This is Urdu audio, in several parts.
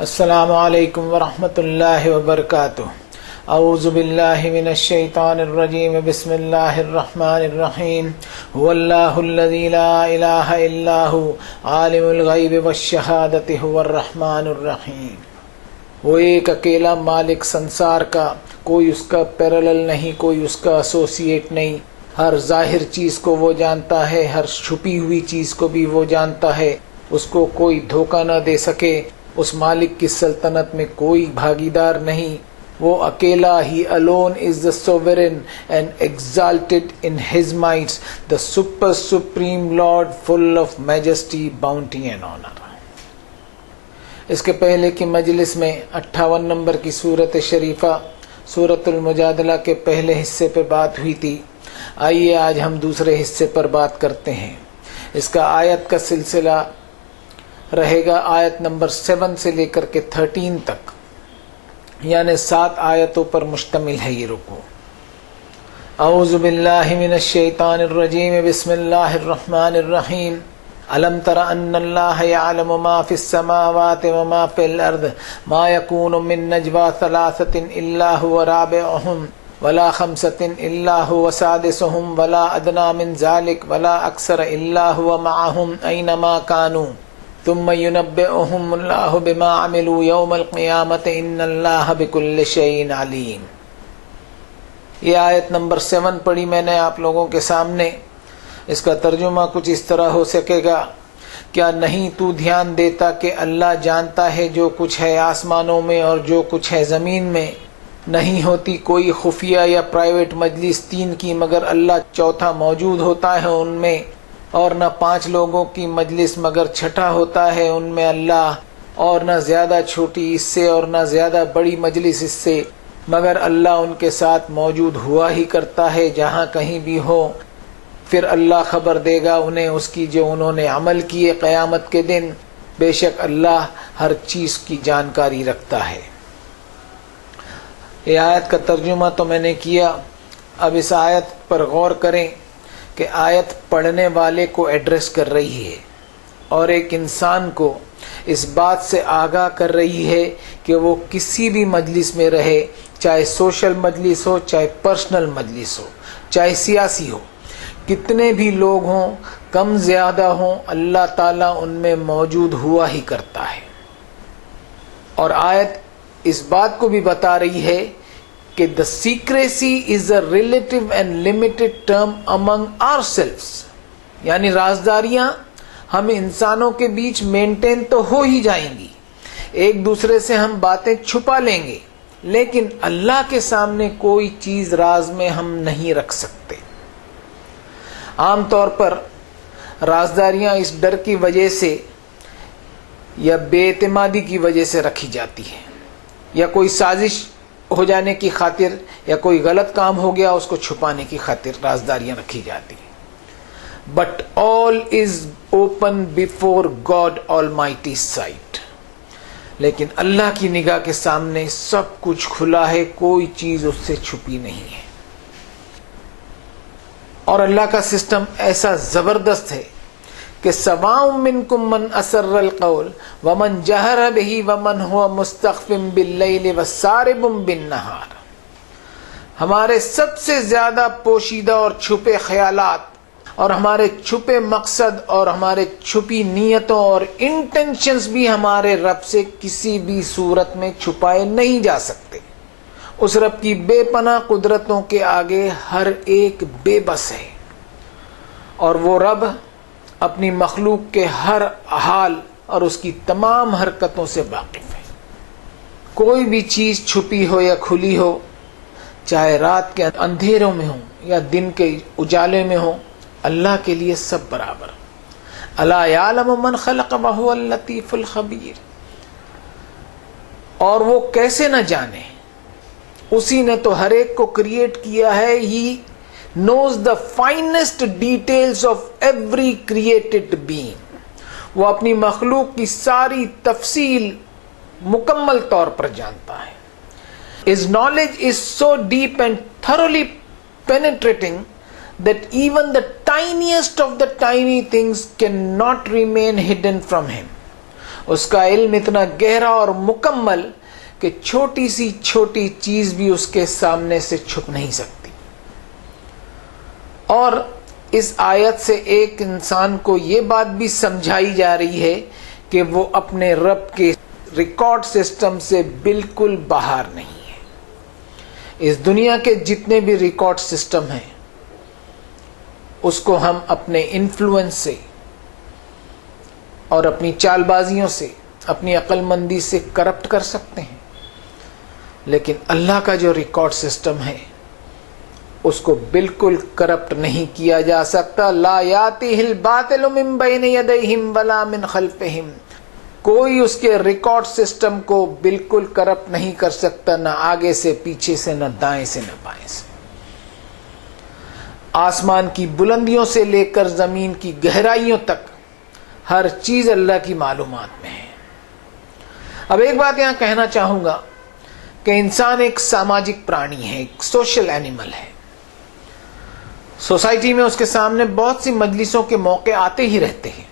السلام علیکم ورحمۃ اللہ وبرکاتہ۔ اعوذ باللہ من الشیطان الرجیم، بسم اللہ الرحمن الرحیم۔ هو اللہ الذی لا الہ الا هو عالم الغیب والشہادۃ هو الرحمن الرحیم۔ وہ ایک اکیلا مالک سنسار کا، کوئی اس کا پیرلل نہیں، کوئی اس کا ایسوسیٹ نہیں۔ ہر ظاہر چیز کو وہ جانتا ہے، ہر چھپی ہوئی چیز کو بھی وہ جانتا ہے۔ اس کو کوئی دھوکہ نہ دے سکے۔ اس مالک کی سلطنت میں کوئی بھاگیدار نہیں۔ وہ اکیلا ہی alone is the sovereign and exalted in his might, the super supreme Lord full of majesty, bounty and honor۔ اس کے پہلے کی مجلس میں 58 نمبر کی سورت شریفہ سورت المجادلہ کے پہلے حصے پہ بات ہوئی تھی۔ آئیے آج ہم دوسرے حصے پر بات کرتے ہیں۔ اس کا آیت کا سلسلہ رہے گا آیت نمبر 7 سے لے کر کے 13 تک، یعنی 7 آیتوں پر مشتمل ہے یہ رکوع۔ اعوذ باللہ من الشیطان الرجیم، بسم اللہ الرحمن الرحیم۔ الم تر ان اللہ یعلم ما فی السماوات وما فی الارض، ما یکون من نجوى ثلاثة الا هو رابعهم ولا خمسة الا هو سادسهم ولا ادنى من ذلك ولا اکثر الا هو معهم اینما كانوا ثم ينبئهم اللہ بما عملوا یوم القیامت ان اللہ بكل شیء علیم۔ یہ آیت نمبر 7 پڑھی میں نے آپ لوگوں کے سامنے۔ اس کا ترجمہ کچھ اس طرح ہو سکے گا، کیا نہیں تو دھیان دیتا کہ اللہ جانتا ہے جو کچھ ہے آسمانوں میں اور جو کچھ ہے زمین میں؟ نہیں ہوتی کوئی خفیہ یا پرائیویٹ مجلس 3 کی مگر اللہ چوتھا موجود ہوتا ہے ان میں، اور نہ 5 لوگوں کی مجلس مگر چھٹا ہوتا ہے ان میں اللہ، اور نہ زیادہ چھوٹی اس سے اور نہ زیادہ بڑی مجلس اس سے، مگر اللہ ان کے ساتھ موجود ہوا ہی کرتا ہے جہاں کہیں بھی ہو۔ پھر اللہ خبر دے گا انہیں اس کی جو انہوں نے عمل کیے قیامت کے دن۔ بے شک اللہ ہر چیز کی جانکاری رکھتا ہے۔ یہ آیت کا ترجمہ تو میں نے کیا، اب اس آیت پر غور کریں کہ آیت پڑھنے والے کو ایڈریس کر رہی ہے اور ایک انسان کو اس بات سے آگاہ کر رہی ہے کہ وہ کسی بھی مجلس میں رہے، چاہے سوشل مجلس ہو، چاہے پرسنل مجلس ہو، چاہے سیاسی ہو، کتنے بھی لوگ ہوں، کم زیادہ ہوں، اللہ تعالیٰ ان میں موجود ہوا ہی کرتا ہے۔ اور آیت اس بات کو بھی بتا رہی ہے کہ the secrecy is a relative and limited term among ourselves، یعنی رازداریاں ہم انسانوں کے بیچ مینٹین تو ہو ہی جائیں گی، ایک دوسرے سے ہم باتیں چھپا لیں گے، لیکن اللہ کے سامنے کوئی چیز راز میں ہم نہیں رکھ سکتے۔ عام طور پر رازداریاں اس ڈر کی وجہ سے یا بے اعتمادی کی وجہ سے رکھی جاتی ہیں، یا کوئی سازش ہو جانے کی خاطر، یا کوئی غلط کام ہو گیا اس کو چھپانے کی خاطر رازداریاں رکھی جاتی ہیں۔ But all is open before God almighty sight, لیکن اللہ کی نگاہ کے سامنے سب کچھ کھلا ہے، کوئی چیز اس سے چھپی نہیں ہے۔ اور اللہ کا سسٹم ایسا زبردست ہے کہ سواء منکم من اسر القول ومن جہر بہ ومن هو مستخف باللیل وسارب بالنہار۔ ہمارے سب سے زیادہ پوشیدہ اور چھپے خیالات اور ہمارے چھپے مقصد اور ہمارے چھپی نیتوں اور انٹینشنز بھی ہمارے رب سے کسی بھی صورت میں چھپائے نہیں جا سکتے۔ اس رب کی بے پناہ قدرتوں کے آگے ہر ایک بے بس ہے، اور وہ رب اپنی مخلوق کے ہر حال اور اس کی تمام حرکتوں سے واقف ہے۔ کوئی بھی چیز چھپی ہو یا کھلی ہو، چاہے رات کے اندھیروں میں ہو یا دن کے اجالے میں ہو، اللہ کے لیے سب برابر۔ الا یعلم من خلق وهو اللطیف الخبیر۔ اور وہ کیسے نہ جانے، اسی نے تو ہر ایک کو کریٹ کیا ہے۔ ہی knows the finest details of every created being۔ وہ اپنی مخلوق کی ساری تفصیل مکمل طور پر جانتا ہے۔ His knowledge is so deep and thoroughly penetrating that even the tiniest of the tiny things cannot remain hidden from him۔ اس کا علم اتنا گہرا اور مکمل کہ چھوٹی سی چھوٹی چیز بھی اس کے سامنے سے چھپ نہیں سکتی. اور اس آیت سے ایک انسان کو یہ بات بھی سمجھائی جا رہی ہے کہ وہ اپنے رب کے ریکارڈ سسٹم سے بالکل باہر نہیں ہے. اس دنیا کے جتنے بھی ریکارڈ سسٹم ہیں اس کو ہم اپنے انفلوئنس سے اور اپنی چال بازیوں سے، اپنی عقل مندی سے کرپٹ کر سکتے ہیں، لیکن اللہ کا جو ریکارڈ سسٹم ہے اس کو بالکل کرپٹ نہیں کیا جا سکتا. لا یاتیہ الباطل من بین یدیہم ولا من خلفہم. کوئی اس کے ریکارڈ سسٹم کو بالکل کرپٹ نہیں کر سکتا، نہ آگے سے، پیچھے سے، نہ دائیں سے، نہ بائیں سے. آسمان کی بلندیوں سے لے کر زمین کی گہرائیوں تک ہر چیز اللہ کی معلومات میں ہے. اب ایک بات یہاں کہنا چاہوں گا کہ انسان ایک سماجک پرانی ہے، ایک سوشل اینیمل ہے. سوسائٹی میں اس کے سامنے بہت سی مجلسوں کے موقع آتے ہی رہتے ہیں.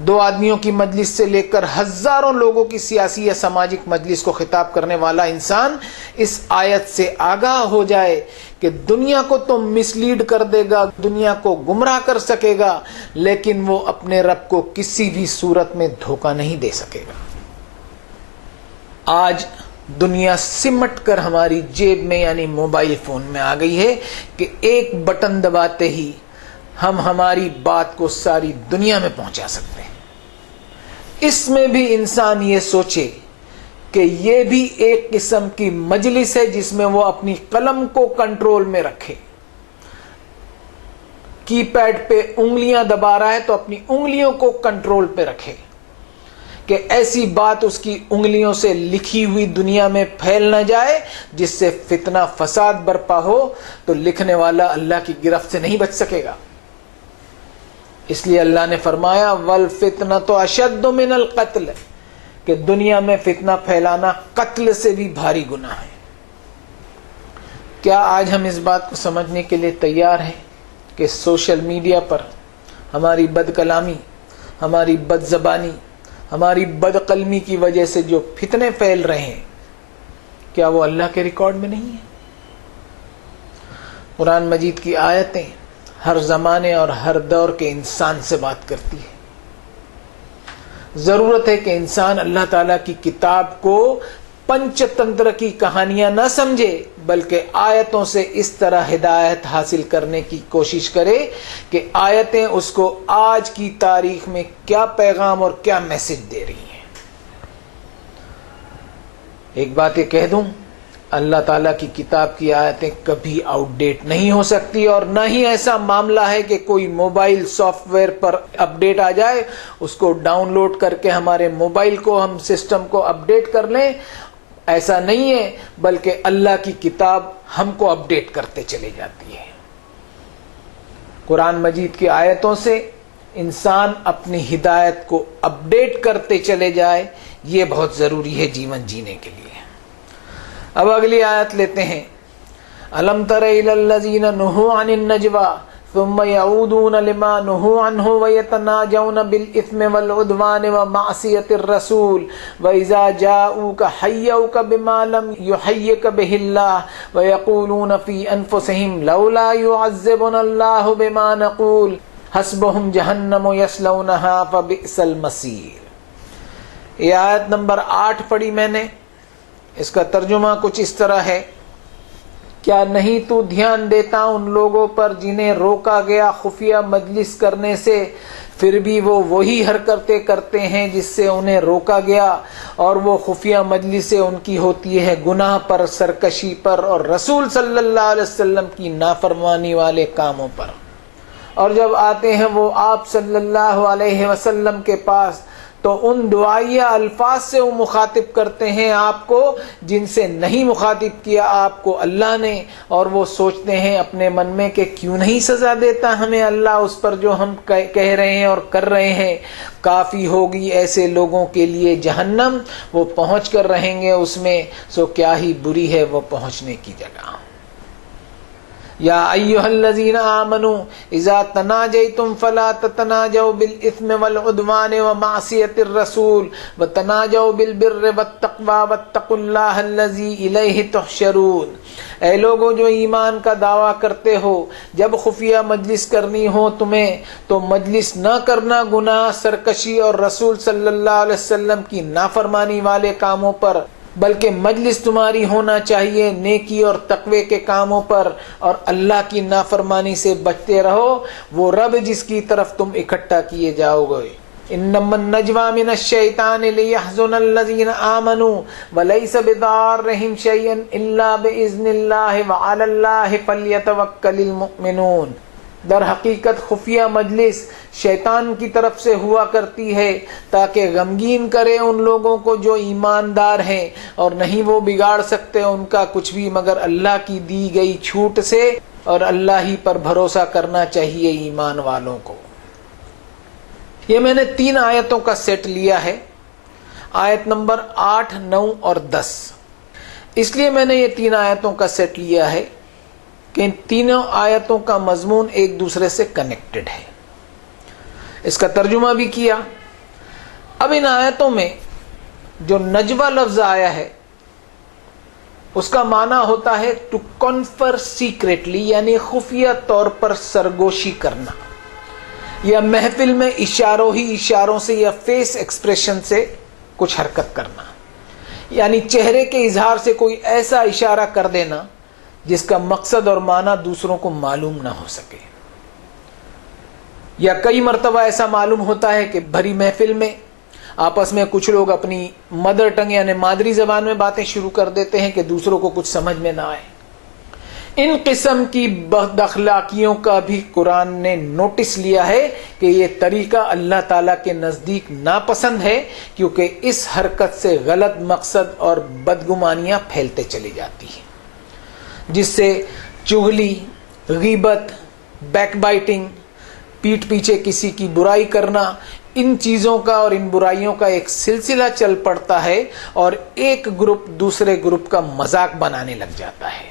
2 آدمیوں کی مجلس سے لے کر ہزاروں لوگوں کی سیاسی یا سماجک مجلس کو خطاب کرنے والا انسان اس آیت سے آگاہ ہو جائے کہ دنیا کو تو مس لیڈ کر دے گا، دنیا کو گمراہ کر سکے گا، لیکن وہ اپنے رب کو کسی بھی صورت میں دھوکہ نہیں دے سکے گا. آج دنیا سمٹ کر ہماری جیب میں یعنی موبائل فون میں آ گئی ہے کہ ایک بٹن دباتے ہی ہم ہماری بات کو ساری دنیا میں پہنچا سکتے ہیں. اس میں بھی انسان یہ سوچے کہ یہ بھی ایک قسم کی مجلس ہے جس میں وہ اپنی قلم کو کنٹرول میں رکھے. کی پیڈ پہ انگلیاں دبا رہا ہے تو اپنی انگلیوں کو کنٹرول پہ رکھے کہ ایسی بات اس کی انگلیوں سے لکھی ہوئی دنیا میں پھیل نہ جائے جس سے فتنہ فساد برپا ہو تو لکھنے والا اللہ کی گرفت سے نہیں بچ سکے گا. اس لیے اللہ نے فرمایا وَالْفِتْنَةُ أَشَدُّ مِنَ الْقَتْلِ کہ دنیا میں فتنہ پھیلانا قتل سے بھی بھاری گناہ ہے. کیا آج ہم اس بات کو سمجھنے کے لیے تیار ہیں کہ سوشل میڈیا پر ہماری بد کلامی، ہماری بد زبانی، ہماری بد قلمی کی وجہ سے جو فتنے پھیل رہے ہیں کیا وہ اللہ کے ریکارڈ میں نہیں ہیں؟ قرآن مجید کی آیتیں ہر زمانے اور ہر دور کے انسان سے بات کرتی ہے. ضرورت ہے کہ انسان اللہ تعالیٰ کی کتاب کو پنچ تنتر کی کہانیاں نہ سمجھے بلکہ آیتوں سے اس طرح ہدایت حاصل کرنے کی کوشش کرے کہ آیتیں اس کو آج کی تاریخ میں کیا پیغام اور کیا میسج دے رہی ہیں. ایک بات یہ کہہ دوں، اللہ تعالیٰ کی کتاب کی آیتیں کبھی آؤٹ ڈیٹ نہیں ہو سکتی، اور نہ ہی ایسا معاملہ ہے کہ کوئی موبائل سافٹ ویئر پر اپ ڈیٹ آ جائے اس کو ڈاؤن لوڈ کر کے ہمارے موبائل کو، ہم سسٹم کو اپ ڈیٹ کر لیں. ایسا نہیں ہے، بلکہ اللہ کی کتاب ہم کو اپ ڈیٹ کرتے چلے جاتی ہے. قرآن مجید کی آیتوں سے انسان اپنی ہدایت کو اپ ڈیٹ کرتے چلے جائے، یہ بہت ضروری ہے جیون جینے کے لیے. اب اگلی آیت لیتے ہیں. الم تر الی الذین نہوا عن النجوى ثم يعودون لما نهوا عنه ويتناجون بالاثم والعدوان ومعصية الرسول واذا جاءوك حيوك بما لم يحيك به الله ويقولون في انفسهم لولا يعذبنا الله بما نقول حسبهم جهنم يصلونها فبئس المصير. یہ آیت نمبر 8 پڑھی میں نے. اس کا ترجمہ کچھ اس طرح ہے: کیا نہیں تو دھیان دیتا ان لوگوں پر جنہیں روکا گیا خفیہ مجلس کرنے سے، پھر بھی وہ وہی حرکتیں کرتے ہیں جس سے انہیں روکا گیا، اور وہ خفیہ مجلسیں ان کی ہوتی ہے گناہ پر، سرکشی پر اور رسول صلی اللہ علیہ وسلم کی نافرمانی والے کاموں پر. اور جب آتے ہیں وہ آپ صلی اللہ علیہ وسلم کے پاس تو ان دعائیہ الفاظ سے وہ مخاطب کرتے ہیں آپ کو جن سے نہیں مخاطب کیا آپ کو اللہ نے، اور وہ سوچتے ہیں اپنے من میں کہ کیوں نہیں سزا دیتا ہمیں اللہ اس پر جو ہم کہہ رہے ہیں اور کر رہے ہیں. کافی ہوگی ایسے لوگوں کے لیے جہنم، وہ پہنچ کر رہیں گے اس میں، سو کیا ہی بری ہے وہ پہنچنے کی جگہ. یا ایھا الذین آمنوا اذا تناجیتم فلا تتناجوا بالاثم والعدوان ومعصیۃ الرسول وتناجوا بالبر والتقوى واتقوا اللہ الذی الیہ تحشرون۔ اے لوگوں جو ایمان کا دعویٰ کرتے ہو، جب خفیہ مجلس کرنی ہو تمہیں تو مجلس نہ کرنا گناہ، سرکشی اور رسول صلی اللہ علیہ وسلم کی نافرمانی والے کاموں پر، بلکہ مجلس تمہاری ہونا چاہیے نیکی اور تقوی کے کاموں پر، اور اللہ کی نافرمانی سے بچتے رہو، وہ رب جس کی طرف تم اکٹھا کیے جاؤ گے۔ انما النجوى من الشیطان لیحزن الذین آمنوا ولیس بضارهم شیئا الا باذن اللہ وعلی اللہ فلیتوکل المؤمنون۔ در حقیقت خفیہ مجلس شیطان کی طرف سے ہوا کرتی ہے تاکہ غمگین کرے ان لوگوں کو جو ایماندار ہیں، اور نہیں وہ بگاڑ سکتے ان کا کچھ بھی مگر اللہ کی دی گئی چھوٹ سے، اور اللہ ہی پر بھروسہ کرنا چاہیے ایمان والوں کو۔ یہ میں نے 3 آیتوں کا سیٹ لیا ہے، آیت نمبر 8، 9 اور 10۔ اس لیے میں نے یہ 3 آیتوں کا سیٹ لیا ہے کہ ان تینوں آیتوں کا مضمون ایک دوسرے سے کنیکٹڈ ہے۔ اس کا ترجمہ بھی کیا۔ اب ان آیتوں میں جو نجوہ لفظ آیا ہے اس کا معنی ہوتا ہے ٹو کنفر سیکریٹلی، یعنی خفیہ طور پر سرگوشی کرنا، یا محفل میں اشاروں سے یا فیس ایکسپریشن سے کچھ حرکت کرنا، یعنی چہرے کے اظہار سے کوئی ایسا اشارہ کر دینا جس کا مقصد اور معنی دوسروں کو معلوم نہ ہو سکے۔ یا کئی مرتبہ ایسا معلوم ہوتا ہے کہ بھری محفل میں آپس میں کچھ لوگ اپنی مدر ٹنگ یعنی مادری زبان میں باتیں شروع کر دیتے ہیں کہ دوسروں کو کچھ سمجھ میں نہ آئے۔ ان قسم کی بد اخلاقیوں کا بھی قرآن نے نوٹس لیا ہے کہ یہ طریقہ اللہ تعالیٰ کے نزدیک ناپسند ہے، کیونکہ اس حرکت سے غلط مقصد اور بدگمانیاں پھیلتے چلی جاتی ہیں، جس سے چغلی، غیبت، بیک بائٹنگ، پیٹھ پیچھے کسی کی برائی کرنا، ان چیزوں کا اور ان برائیوں کا ایک سلسلہ چل پڑتا ہے، اور ایک گروپ دوسرے گروپ کا مذاق بنانے لگ جاتا ہے،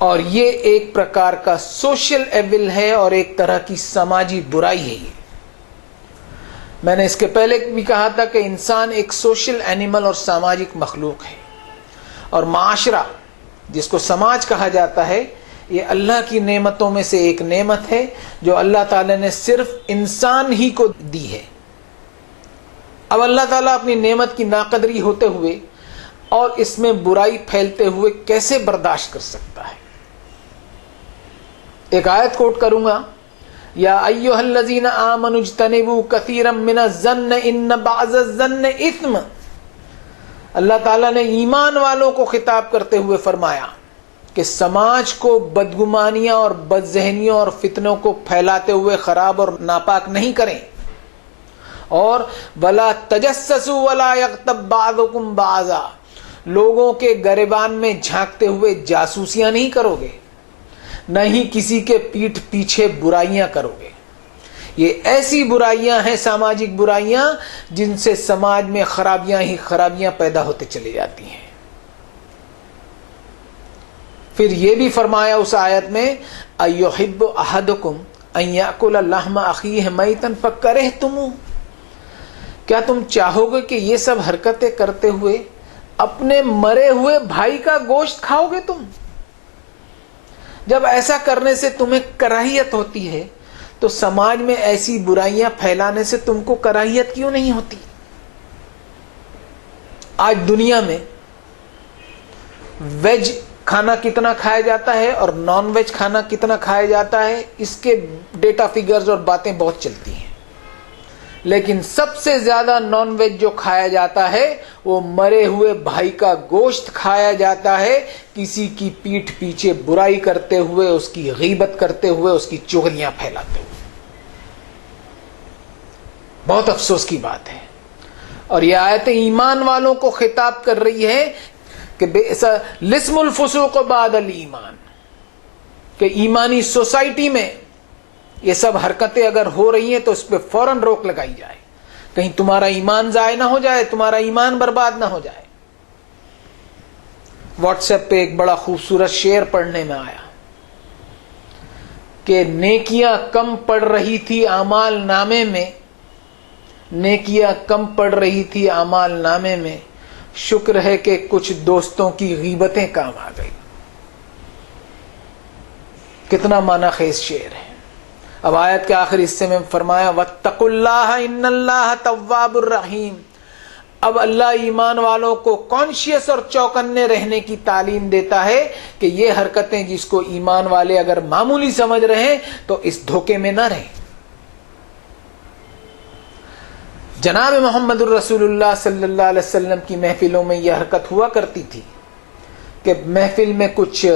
اور یہ ایک پرکار کا سوشل ایول ہے اور ایک طرح کی سماجی برائی ہے۔ یہ میں نے اس کے پہلے بھی کہا تھا کہ انسان ایک سوشل اینیمل اور سماجک مخلوق ہے، اور معاشرہ جس کو سماج کہا جاتا ہے یہ اللہ کی نعمتوں میں سے ایک نعمت ہے جو اللہ تعالی نے صرف انسان ہی کو دی ہے۔ اب اللہ تعالیٰ اپنی نعمت کی ناقدری ہوتے ہوئے اور اس میں برائی پھیلتے ہوئے کیسے برداشت کر سکتا ہے؟ ایک آیت کوٹ کروں گا، یا ایھا الذین آمنوا اجتنبوا کثیرا من الظن ان بعض الظن اثم۔ اللہ تعالیٰ نے ایمان والوں کو خطاب کرتے ہوئے فرمایا کہ سماج کو بدگمانیاں اور بد ذہنیوں اور فتنوں کو پھیلاتے ہوئے خراب اور ناپاک نہیں کریں، اور ولا تجسسوا ولا یغتب بعضکم بعضا، لوگوں کے گریبان میں جھانکتے ہوئے جاسوسیاں نہیں کرو گے، نہ ہی کسی کے پیٹھ پیچھے برائیاں کرو گے۔ یہ ایسی برائیاں ہیں، سماجک برائیاں، جن سے سماج میں خرابیاں ہی خرابیاں پیدا ہوتے چلی جاتی ہیں۔ پھر یہ بھی فرمایا اس آیت میں، ایحب احدکم ان یاکل لحم اخیہ میتا فکرہتموہ، کیا تم چاہو گے کہ یہ سب حرکتیں کرتے ہوئے اپنے مرے ہوئے بھائی کا گوشت کھاؤ گے تم؟ جب ایسا کرنے سے تمہیں کراہیت ہوتی ہے تو سماج میں ایسی برائیاں پھیلانے سے تم کو کراہیت کیوں نہیں ہوتی؟ آج دنیا میں ویج کھانا کتنا کھایا جاتا ہے اور نان ویج کھانا کتنا کھایا جاتا ہے، اس کے ڈیٹا فگرز اور باتیں بہت چلتی ہیں، لیکن سب سے زیادہ نان ویج جو کھایا جاتا ہے وہ مرے ہوئے بھائی کا گوشت کھایا جاتا ہے، کسی کی پیٹھ پیچھے برائی کرتے ہوئے، اس کی غیبت کرتے ہوئے، اس کی چغلیاں پھیلاتے ہوئے۔ بہت افسوس کی بات ہے، اور یہ آیت ایمان والوں کو خطاب کر رہی ہے کہ لسم الفسوق بعد الایمان، کہ ایمانی سوسائٹی میں یہ سب حرکتیں اگر ہو رہی ہیں تو اس پہ فوراً روک لگائی جائے، کہیں تمہارا ایمان ضائع نہ ہو جائے، تمہارا ایمان برباد نہ ہو جائے۔ واٹس ایپ پہ ایک بڑا خوبصورت شعر پڑھنے میں آیا، کہ نیکیاں کم پڑ رہی تھی اعمال نامے میں، نیکیاں کم پڑ رہی تھی اعمال نامے میں، شکر ہے کہ کچھ دوستوں کی غیبتیں کام آ گئی. کتنا معنی خیز شعر ہے. اب آیت کے آخری حصے میں فرمایا واتقوا اللہ ان اللہ تواب الرحیم. اب اللہ ایمان والوں کو کانشیس اور چوکنے رہنے کی تعلیم دیتا ہے کہ یہ حرکتیں جس کو ایمان والے اگر معمولی سمجھ رہے ہیں تو اس دھوکے میں نہ رہیں. جناب محمد الرسول اللہ صلی اللہ علیہ وسلم کی محفلوں میں یہ حرکت ہوا کرتی تھی کہ محفل میں کچھ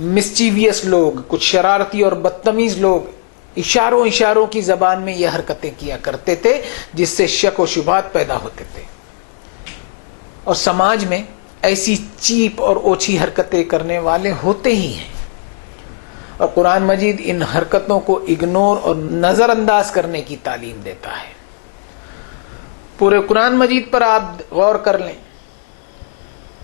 مسچیویس لوگ، کچھ شرارتی اور بدتمیز لوگ اشاروں کی زبان میں یہ حرکتیں کیا کرتے تھے جس سے شک و شبہات پیدا ہوتے تھے. اور سماج میں ایسی چیپ اور اوچھی حرکتیں کرنے والے ہوتے ہی ہیں، اور قرآن مجید ان حرکتوں کو اگنور اور نظر انداز کرنے کی تعلیم دیتا ہے. پورے قرآن مجید پر آپ غور کر لیں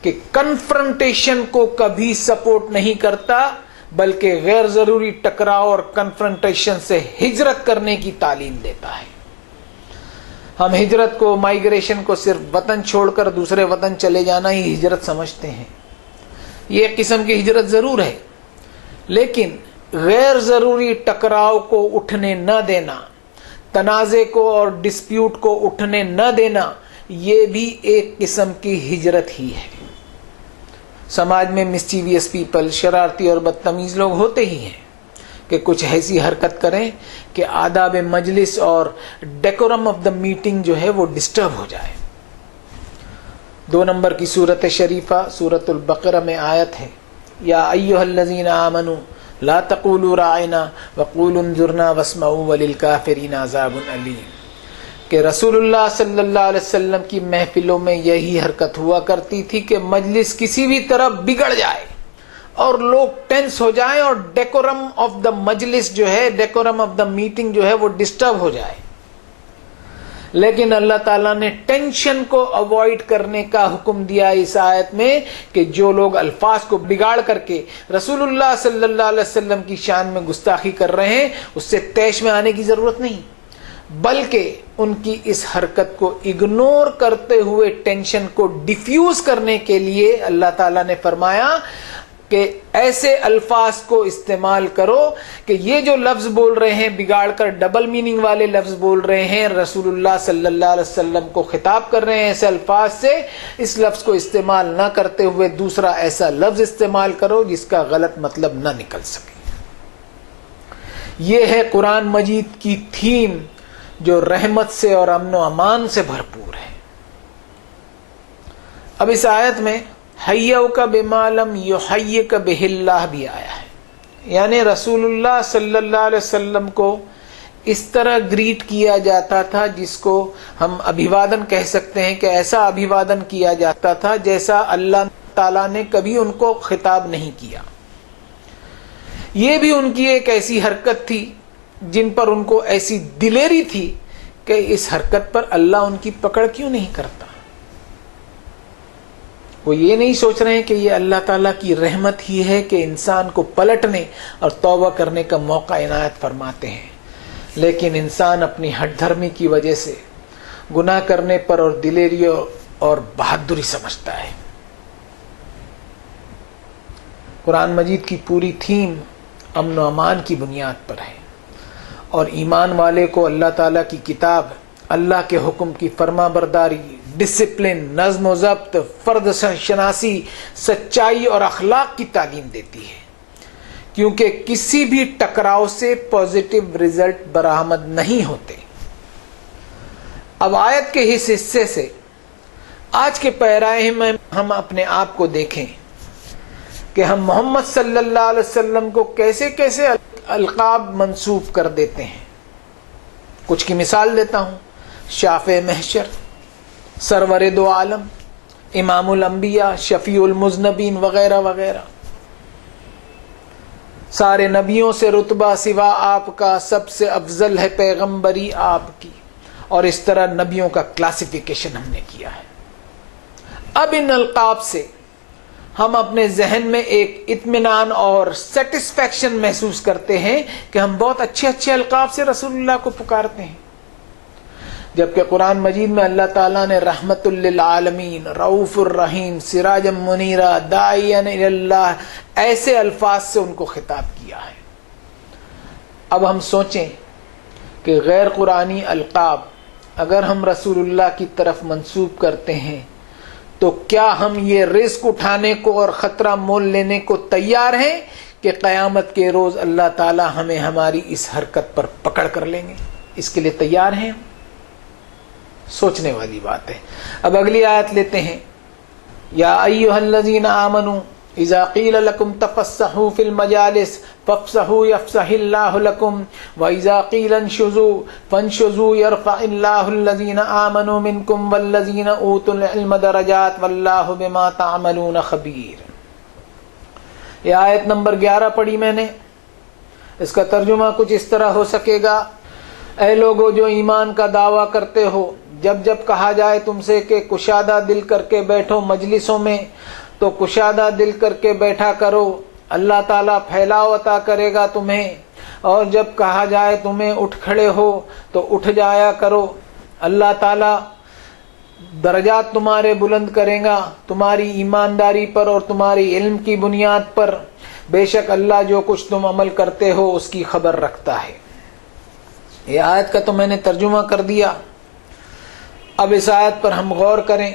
کہ کنفرنٹیشن کو کبھی سپورٹ نہیں کرتا، بلکہ غیر ضروری ٹکراؤ اور کنفرنٹیشن سے ہجرت کرنے کی تعلیم دیتا ہے. ہم ہجرت کو، مائیگریشن کو صرف وطن چھوڑ کر دوسرے وطن چلے جانا ہی ہجرت سمجھتے ہیں. یہ ایک قسم کی ہجرت ضرور ہے، لیکن غیر ضروری ٹکراؤ کو اٹھنے نہ دینا، تنازع کو اور ڈسپیوٹ کو اٹھنے نہ دینا، یہ بھی ایک قسم کی ہجرت ہی ہے. سماج میں مسچیویس پیپل، شرارتی اور بدتمیز لوگ ہوتے ہی ہیں کہ کچھ ایسی حرکت کریں کہ آداب مجلس اور ڈیکورم آف دا میٹنگ جو ہے وہ ڈسٹرب ہو جائے. 2 نمبر کی سورت شریفہ سورت البقرہ میں آیت ہے یا ایھا الذین آمنوا لا تقولوا راعنا وقولوا انظرنا واسمعوا وللکافرین عذاب علیم، کہ رسول اللہ صلی اللہ علیہ وسلم کی محفلوں میں یہی حرکت ہوا کرتی تھی کہ مجلس کسی بھی طرح بگڑ جائے اور لوگ ٹینس ہو جائیں اور ڈیکورم آف دا مجلس جو ہے، ڈیکورم آف دا میٹنگ جو ہے وہ ڈسٹرب ہو جائے. لیکن اللہ تعالیٰ نے ٹینشن کو اوائڈ کرنے کا حکم دیا اس آیت میں کہ جو لوگ الفاظ کو بگاڑ کر کے رسول اللہ صلی اللہ علیہ وسلم کی شان میں گستاخی کر رہے ہیں اس سے طیش میں آنے کی ضرورت نہیں، بلکہ ان کی اس حرکت کو اگنور کرتے ہوئے ٹینشن کو ڈیفیوز کرنے کے لیے اللہ تعالیٰ نے فرمایا کہ ایسے الفاظ کو استعمال کرو کہ یہ جو لفظ بول رہے ہیں بگاڑ کر ڈبل میننگ والے لفظ بول رہے ہیں، رسول اللہ صلی اللہ علیہ وسلم کو خطاب کر رہے ہیں ایسے الفاظ سے، اس لفظ کو استعمال نہ کرتے ہوئے دوسرا ایسا لفظ استعمال کرو جس کا غلط مطلب نہ نکل سکے. یہ ہے قرآن مجید کی تھیم جو رحمت سے اور امن و امان سے بھرپور ہے. اب اس آیت میں حیوک بما لم یحیک بہ اللہ بھی آیا ہے، یعنی رسول اللہ صلی اللہ علیہ وسلم کو اس طرح گریٹ کیا جاتا تھا جس کو ہم ابھیوادن کہہ سکتے ہیں کہ ایسا ابھیوادن کیا جاتا تھا جیسا اللہ تعالیٰ نے کبھی ان کو خطاب نہیں کیا. یہ بھی ان کی ایک ایسی حرکت تھی جن پر ان کو ایسی دلیری تھی کہ اس حرکت پر اللہ ان کی پکڑ کیوں نہیں کرتا. وہ یہ نہیں سوچ رہے ہیں کہ یہ اللہ تعالیٰ کی رحمت ہی ہے کہ انسان کو پلٹنے اور توبہ کرنے کا موقع عنایت فرماتے ہیں، لیکن انسان اپنی ہٹ دھرمی کی وجہ سے گناہ کرنے پر اور دلیری اور بہادری سمجھتا ہے. قرآن مجید کی پوری تھیم امن و امان کی بنیاد پر ہے، اور ایمان والے کو اللہ تعالیٰ کی کتاب، اللہ کے حکم کی فرما برداری، ڈسپلن، نظم و ضبط، فرد شناسی، سچائی اور اخلاق کی تعلیم دیتی ہے، کیونکہ کسی بھی ٹکراؤ سے پازیٹیو رزلٹ برآمد نہیں ہوتے. اب آیت کے اس حصے سے آج کے پیرائے میں ہم اپنے آپ کو دیکھیں کہ ہم محمد صلی اللہ علیہ وسلم کو کیسے کیسے القاب منسوب کر دیتے ہیں. کچھ کی مثال دیتا ہوں. شافع محشر، سرور دو عالم، امام الانبیاء، شفیع المذنبین وغیرہ وغیرہ. سارے نبیوں سے رتبہ سوا آپ کا سب سے افضل ہے پیغمبری آپ کی، اور اس طرح نبیوں کا کلاسیفیکیشن ہم نے کیا ہے. اب ان القاب سے ہم اپنے ذہن میں ایک اطمینان اور سیٹسفیکشن محسوس کرتے ہیں کہ ہم بہت اچھے اچھے القاب سے رسول اللہ کو پکارتے ہیں، جبکہ قرآن مجید میں اللہ تعالیٰ نے رحمت للعالمین، رؤوف الرحیم، سراجا منیرا، داعیا الی اللہ ایسے الفاظ سے ان کو خطاب کیا ہے۔ اب ہم سوچیں کہ غیر قرآنی القاب اگر ہم رسول اللہ کی طرف منسوب کرتے ہیں تو کیا ہم یہ رزق اٹھانے کو اور خطرہ مول لینے کو تیار ہیں کہ قیامت کے روز اللہ تعالیٰ ہمیں ہماری اس حرکت پر پکڑ کر لیں گے؟ اس کے لیے تیار ہیں ہم؟ سوچنے والی بات ہے۔ اب اگلی آیت لیتے ہیں، یا ایھا الذین آمنوا اذا قیل لکم تفسحوا فی المجالس فافسحوا یفسح اللہ لکم واذا قیل انشزوا فانشزوا یرفع اللہ الذین آمنوا منکم والذین اوتوا العلم درجات واللہ بما تعملون خبیر۔ یہ آیت نمبر 11 پڑھی میں نے، اس کا ترجمہ کچھ اس طرح ہو سکے گا، اے لوگو جو ایمان کا دعویٰ کرتے ہو، جب جب کہا جائے تم سے کہ کشادہ دل کر کے بیٹھو مجلسوں میں تو کشادہ دل کر کے بیٹھا کرو، اللہ تعالیٰ پھیلاؤ عطا کرے گا تمہیں، اور جب کہا جائے تمہیں اٹھ کھڑے ہو تو اٹھ جایا کرو، اللہ تعالیٰ درجات تمہارے بلند کرے گا تمہاری ایمانداری پر اور تمہاری علم کی بنیاد پر، بے شک اللہ جو کچھ تم عمل کرتے ہو اس کی خبر رکھتا ہے۔ یہ آیت کا تو میں نے ترجمہ کر دیا۔ اب اس آیت پر ہم غور کریں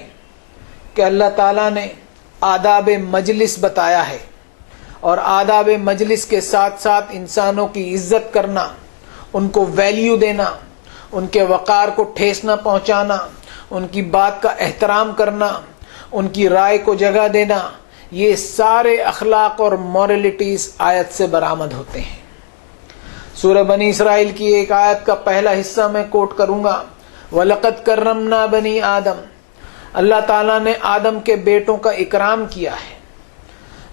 کہ اللہ تعالیٰ نے آداب مجلس بتایا ہے، اور آداب مجلس کے ساتھ ساتھ انسانوں کی عزت کرنا، ان کو ویلیو دینا، ان کے وقار کو ٹھیس نہ پہنچانا، ان کی بات کا احترام کرنا، ان کی رائے کو جگہ دینا، یہ سارے اخلاق اور مورلٹیز آیت سے برآمد ہوتے ہیں۔ سورہ بنی اسرائیل کی ایک آیت کا پہلا حصہ میں کوٹ کروں گا، وَلَقَدْ كَرَّمْنَا بَنِي آدم، اللہ تعالیٰ نے آدم کے بیٹوں کا اکرام کیا ہے۔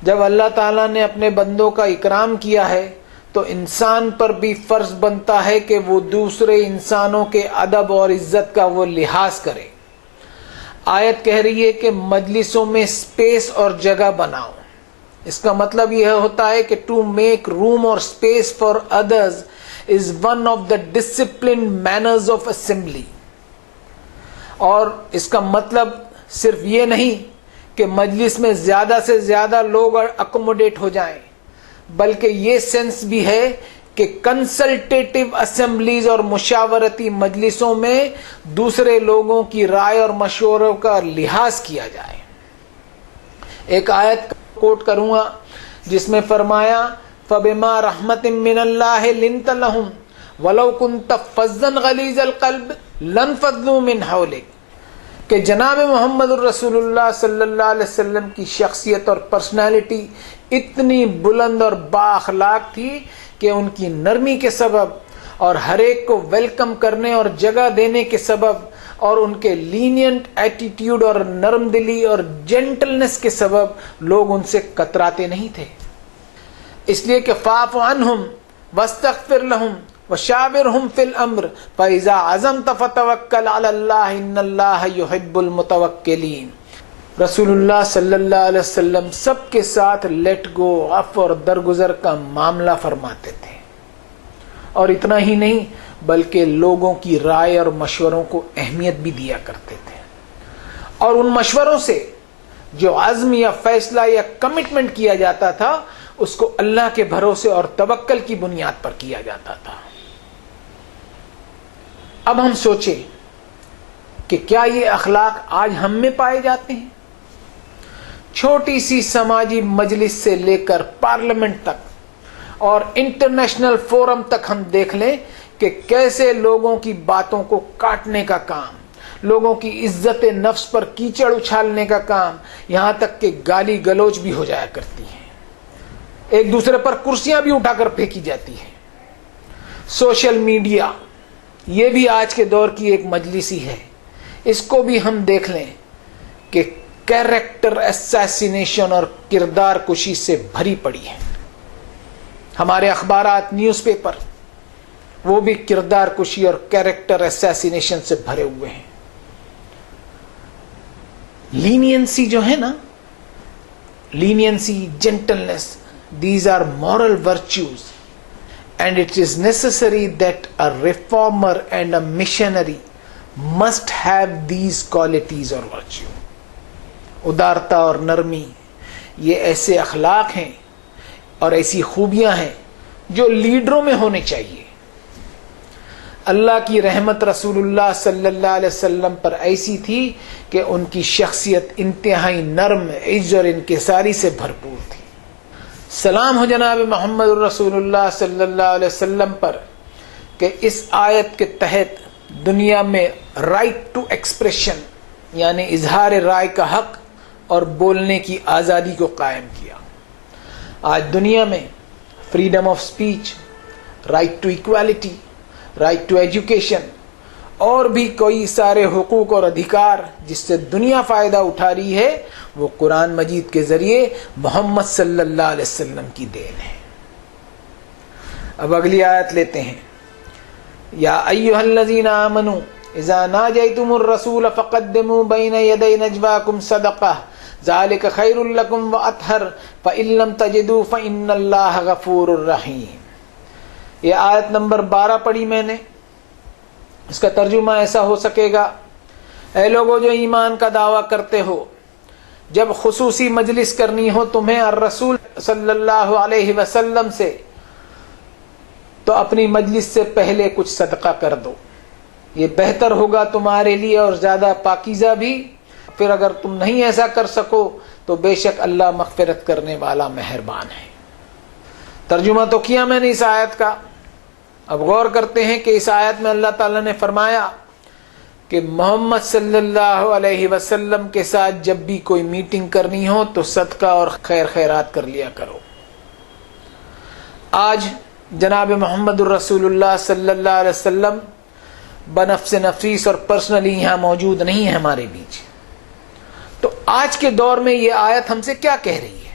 جب اللہ تعالیٰ نے اپنے بندوں کا اکرام کیا ہے تو انسان پر بھی فرض بنتا ہے کہ وہ دوسرے انسانوں کے ادب اور عزت کا وہ لحاظ کرے۔ آیت کہہ رہی ہے کہ مجلسوں میں اسپیس اور جگہ بناؤ، اس کا مطلب یہ ہوتا ہے کہ ٹو میک روم اور space for others is one of the discipline manners of assembly. اور اس کا مطلب صرف یہ نہیں کہ مجلس میں زیادہ سے زیادہ لوگ اکوموڈیٹ ہو جائیں، بلکہ یہ سینس بھی ہے کہ کنسلٹیٹو اسمبلیز اور مشاورتی مجلسوں میں دوسرے لوگوں کی رائے اور مشوروں کا لحاظ کیا جائے۔ ایک آیت کوٹ کروں گا جس میں فرمایا فَبِمَا رَحْمَةٍ مِّنَ اللَّهِ لِنْتَ لَهُمْ وَلَوْ كُنْتَ فَظًّا غَلِيظَ الْقَلْبِ لَانفَضُّوا مِنْ حَوْلِكَ، کہ جناب محمد الرسول اللہ صلی اللہ علیہ وسلم کی شخصیت اور پرسنالٹی اتنی بلند اور با اخلاق تھی کہ ان کی نرمی کے سبب اور ہر ایک کو ویلکم کرنے اور جگہ دینے کے سبب اور ان کے لینینٹ ایٹیٹیوڈ اور نرم دلی اور جینٹلنس کے سبب لوگ ان سے کتراتے نہیں تھے۔ اس لیے کہ فاعف عنہم واستغفر لہم وشاورہم فی الامر فاذا عزمت فتوکل علی اللہ ان اللہ یحب المتوکلین۔ رسول اللہ صلی اللہ علیہ وسلم سب کے ساتھ لیٹ گو، عفو اور درگزر کا معاملہ فرماتے تھے، اور اتنا ہی نہیں بلکہ لوگوں کی رائے اور مشوروں کو اہمیت بھی دیا کرتے تھے، اور ان مشوروں سے جو عزم یا فیصلہ یا کمٹمنٹ کیا جاتا تھا اس کو اللہ کے بھروسے اور توکل کی بنیاد پر کیا جاتا تھا۔ اب ہم سوچیں کہ کیا یہ اخلاق آج ہم میں پائے جاتے ہیں؟ چھوٹی سی سماجی مجلس سے لے کر پارلیمنٹ تک اور انٹرنیشنل فورم تک ہم دیکھ لیں کہ کیسے لوگوں کی باتوں کو کاٹنے کا کام، لوگوں کی عزت نفس پر کیچڑ اچھالنے کا کام، یہاں تک کہ گالی گلوچ بھی ہو جایا کرتی ہیں، ایک دوسرے پر کرسیاں بھی اٹھا کر پھینکی جاتی ہیں۔ سوشل میڈیا یہ بھی آج کے دور کی ایک مجلس ہی ہے، اس کو بھی ہم دیکھ لیں کہ کیریکٹر اسیسینیشن اور کردار کشی سے بھری پڑی ہے۔ ہمارے اخبارات، نیوز پیپر، وہ بھی کردار کشی اور کیریکٹر اسیسینیشن سے بھرے ہوئے ہیں۔ لینینسی جو ہے نا، leniency, gentleness, these are moral virtues, and it is necessary that a reformer and a missionary must have these qualities or virtue. ادارتا اور نرمی یہ ایسے اخلاق ہیں اور ایسی خوبیاں ہیں جو لیڈروں میں ہونے چاہیے. اللہ کی رحمت رسول اللہ صلی اللہ علیہ وسلم پر ایسی تھی کہ ان کی شخصیت انتہائی نرم، عز اور انکساری سے بھرپور تھی. سلام ہو جناب محمد رسول اللہ صلی اللہ علیہ وسلم پر کہ اس آیت کے تحت دنیا میں رائٹ ٹو ایکسپریشن یعنی اظہار رائے کا حق اور بولنے کی آزادی کو قائم کیا. آج دنیا میں freedom of speech, right to equality, right to education اور بھی کئی سارے حقوق اور ادھیکار جس سے دنیا فائدہ اٹھا رہی ہے وہ قرآن مجید کے ذریعے محمد صلی اللہ علیہ وسلم کی دین ہے. اب اگلی آیت لیتے ہیں. یا ایھا الذین آمنوا اذا ناجیتم الرسول فقدموا بین یدی نجواکم صدقہ ذلک خیر لکم واطہر فإن لم تجدوا فإن اللہ غفور رحیم. یہ آیت نمبر 12 پڑھی میں نے. اس کا ترجمہ ایسا ہو سکے گا: اے لوگوں جو ایمان کا دعویٰ کرتے ہو، جب خصوصی مجلس کرنی ہو تمہیں الرسول صلی اللہ علیہ وسلم سے تو اپنی مجلس سے پہلے کچھ صدقہ کر دو، یہ بہتر ہوگا تمہارے لیے اور زیادہ پاکیزہ بھی. پھر اگر تم نہیں ایسا کر سکو تو بے شک اللہ مغفرت کرنے والا مہربان ہے. ترجمہ تو کیا میں نے اس آیت کا. اب غور کرتے ہیں کہ اس آیت میں اللہ تعالیٰ نے فرمایا کہ محمد صلی اللہ علیہ وسلم کے ساتھ جب بھی کوئی میٹنگ کرنی ہو تو صدقہ اور خیر خیرات کر لیا کرو. آج جناب محمد الرسول اللہ صلی اللہ علیہ وسلم بنفس نفیس اور پرسنلی یہاں موجود نہیں ہے ہمارے بیچ. تو آج کے دور میں یہ آیت ہم سے کیا کہہ رہی ہے؟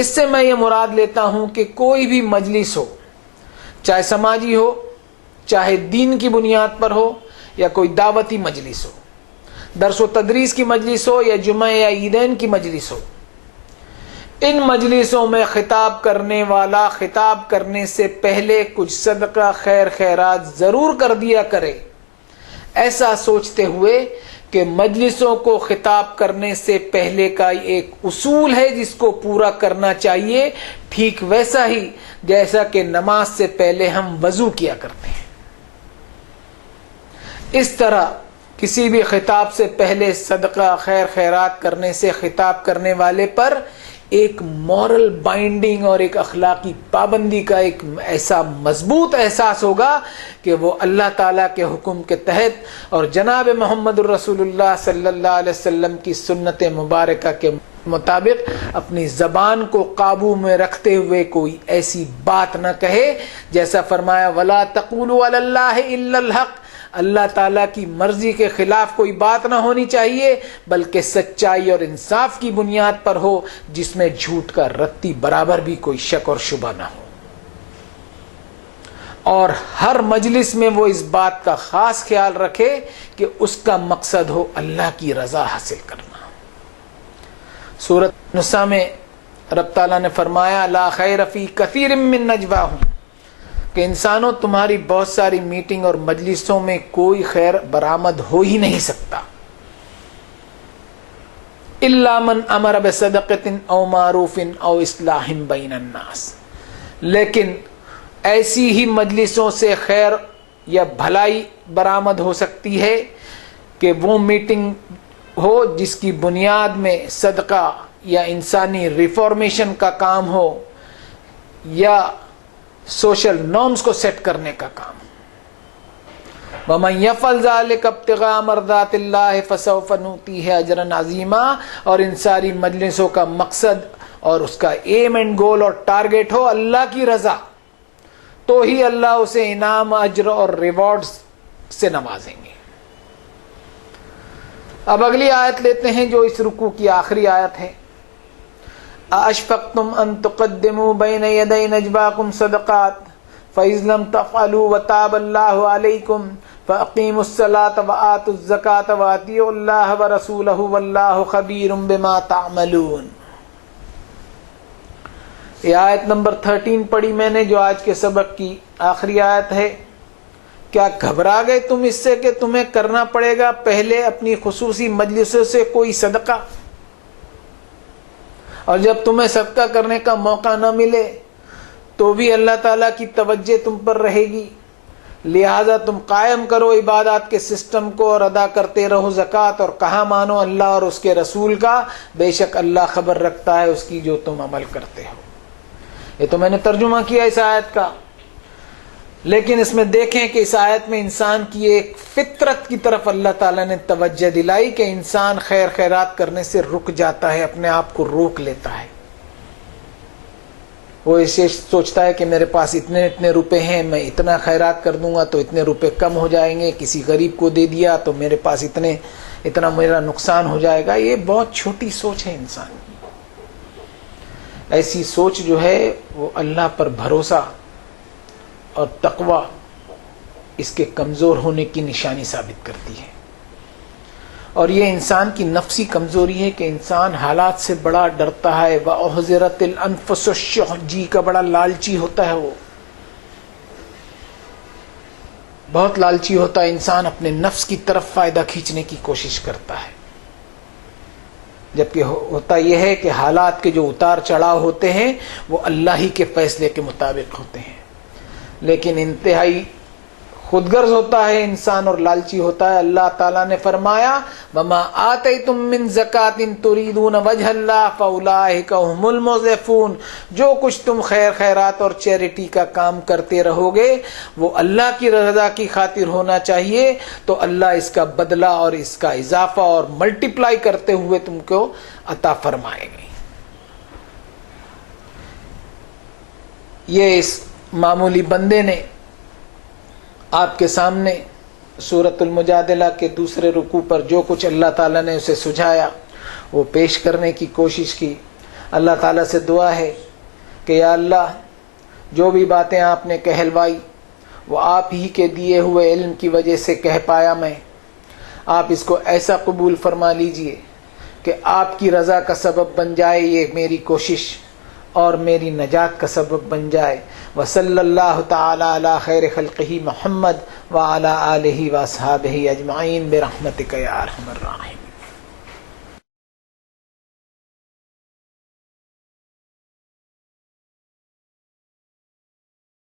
اس سے میں یہ مراد لیتا ہوں کہ کوئی بھی مجلس ہو، چاہے سماجی ہو، چاہے دین کی بنیاد پر ہو، یا کوئی دعوتی مجلس ہو، درس و تدریس کی مجلس ہو یا جمعہ یا عیدین کی مجلس ہو، ان مجلسوں میں خطاب کرنے والا خطاب کرنے سے پہلے کچھ صدقہ خیر خیرات ضرور کر دیا کرے، ایسا سوچتے ہوئے کہ مجلسوں کو خطاب کرنے سے پہلے کا ایک اصول ہے جس کو پورا کرنا چاہیے، ٹھیک ویسا ہی جیسا کہ نماز سے پہلے ہم وضو کیا کرتے ہیں. اس طرح کسی بھی خطاب سے پہلے صدقہ خیر خیرات کرنے سے خطاب کرنے والے پر ایک مورل بائنڈنگ اور ایک اخلاقی پابندی کا ایک ایسا مضبوط احساس ہوگا کہ وہ اللہ تعالیٰ کے حکم کے تحت اور جناب محمد الرسول اللہ صلی اللہ علیہ وسلم کی سنت مبارکہ کے مطابق اپنی زبان کو قابو میں رکھتے ہوئے کوئی ایسی بات نہ کہے جیسا فرمایا وَلَا تَقُولُوا عَلَى اللَّهِ إِلَّا الْحَقَّ. اللہ تعالیٰ کی مرضی کے خلاف کوئی بات نہ ہونی چاہیے بلکہ سچائی اور انصاف کی بنیاد پر ہو جس میں جھوٹ کا رتی برابر بھی کوئی شک اور شبہ نہ ہو. اور ہر مجلس میں وہ اس بات کا خاص خیال رکھے کہ اس کا مقصد ہو اللہ کی رضا حاصل کرنا. سورۃ نساء میں رب تعالیٰ نے فرمایا لا خیر فی کثیر من نجواہم کہ انسانوں تمہاری بہت ساری میٹنگ اور مجلسوں میں کوئی خیر برآمد ہو ہی نہیں سکتا الا من امر بصدقۃ او معروف او اصلاح بین الناس، لیکن ایسی ہی مجلسوں سے خیر یا بھلائی برآمد ہو سکتی ہے کہ وہ میٹنگ ہو جس کی بنیاد میں صدقہ یا انسانی ریفارمیشن کا کام ہو یا سوشل نارمز کو سیٹ کرنے کا کام. وَمَنْ يَفْعَلْ ذَلِكَ ابْتِغَاءَ مَرْضَاتِ اللَّهِ فَسَوْفَ نُؤْتِيهِ أَجْرًا عَظِيمًا. اور ان ساری مجلسوں کا مقصد اور اس کا ایم اینڈ گول اور ٹارگٹ ہو اللہ کی رضا تو ہی اللہ اسے انعام، اجر اور ریوارڈز سے نوازیں گے. اب اگلی آیت لیتے ہیں جو اس رکوع کی آخری آیت ہے. أَأَشْفَقْتُمْ أَن تُقَدِّمُوا بَيْنَ يَدَيْ نَجْوَاكُمْ صَدَقَاتٍ فَإِذْ لَمْ تَفْعَلُوا وَتَابَ اللَّهُ عَلَيْكُمْ فَأَقِيمُوا الصَّلَاةَ وَآتُوا الزَّكَاةَ وَأَطِيعُوا اللَّهَ وَرَسُولَهُ وَاللَّهُ خَبِيرٌ بِمَا تَعْمَلُونَ۔ یہ آیت نمبر 13 پڑھی میں نے، جو آج کے سبق کی آخری آیت ہے۔ کیا گھبرا گئے تم اس سے کہ تمہیں کرنا پڑے گا پہلے اپنی خصوصی مجلسوں سے کوئی صدقہ، اور جب تمہیں صدقہ کرنے کا موقع نہ ملے تو بھی اللہ تعالیٰ کی توجہ تم پر رہے گی، لہذا تم قائم کرو عبادات کے سسٹم کو اور ادا کرتے رہو زکوٰۃ، اور کہاں مانو اللہ اور اس کے رسول کا، بے شک اللہ خبر رکھتا ہے اس کی جو تم عمل کرتے ہو۔ یہ تو میں نے ترجمہ کیا اس آیت کا، لیکن اس میں دیکھیں کہ اس آیت میں انسان کی ایک فطرت کی طرف اللہ تعالیٰ نے توجہ دلائی کہ انسان خیر خیرات کرنے سے رک جاتا ہے، اپنے آپ کو روک لیتا ہے۔ وہ اسے سوچتا ہے کہ میرے پاس اتنے روپے ہیں، میں اتنا خیرات کر دوں گا تو اتنے روپے کم ہو جائیں گے، کسی غریب کو دے دیا تو میرے پاس اتنا میرا نقصان ہو جائے گا۔ یہ بہت چھوٹی سوچ ہے انسان کی۔ ایسی سوچ جو ہے وہ اللہ پر بھروسہ اور تقوی اس کے کمزور ہونے کی نشانی ثابت کرتی ہے، اور یہ انسان کی نفسی کمزوری ہے کہ انسان حالات سے بڑا ڈرتا ہے۔ وَأُحْضِرَتِ الْأَنفُسُ الشُّحَّ، جی کا بڑا لالچی ہوتا ہے، وہ بہت لالچی ہوتا ہے۔ انسان اپنے نفس کی طرف فائدہ کھینچنے کی کوشش کرتا ہے، جبکہ ہوتا یہ ہے کہ حالات کے جو اتار چڑھاؤ ہوتے ہیں وہ اللہ ہی کے فیصلے کے مطابق ہوتے ہیں، لیکن انتہائی خود غرض ہوتا ہے انسان اور لالچی ہوتا ہے۔ اللہ تعالیٰ نے فرمایا وَمَا آتَيْتُم مِّن زَكَاةٍ تُرِيدُونَ وَجْهَ اللَّهِ فَأُولَٰئِكَ هُمُ الْمُضْعِفُونَ، جو کچھ تم خیر خیرات اور چیریٹی کا کام کرتے رہو گے وہ اللہ کی رضا کی خاطر ہونا چاہیے، تو اللہ اس کا بدلہ اور اس کا اضافہ اور ملٹیپلائی کرتے ہوئے تم کو عطا فرمائے گے۔ یہ اس معمولی بندے نے آپ کے سامنے سورۃ المجادلہ کے دوسرے رکوع پر جو کچھ اللہ تعالیٰ نے اسے سجھایا وہ پیش کرنے کی کوشش کی۔ اللہ تعالیٰ سے دعا ہے کہ یا اللہ، جو بھی باتیں آپ نے کہلوائی وہ آپ ہی کے دیے ہوئے علم کی وجہ سے کہہ پایا میں، آپ اس کو ایسا قبول فرما لیجئے کہ آپ کی رضا کا سبب بن جائے یہ میری کوشش، اور میری نجات کا سبب بن جائے۔ وصلی اللہ تعالی علی خیر خلقہ محمد وعلی آلہ واصحابہ اجمعین برحمتک یا ارحم الراحمین۔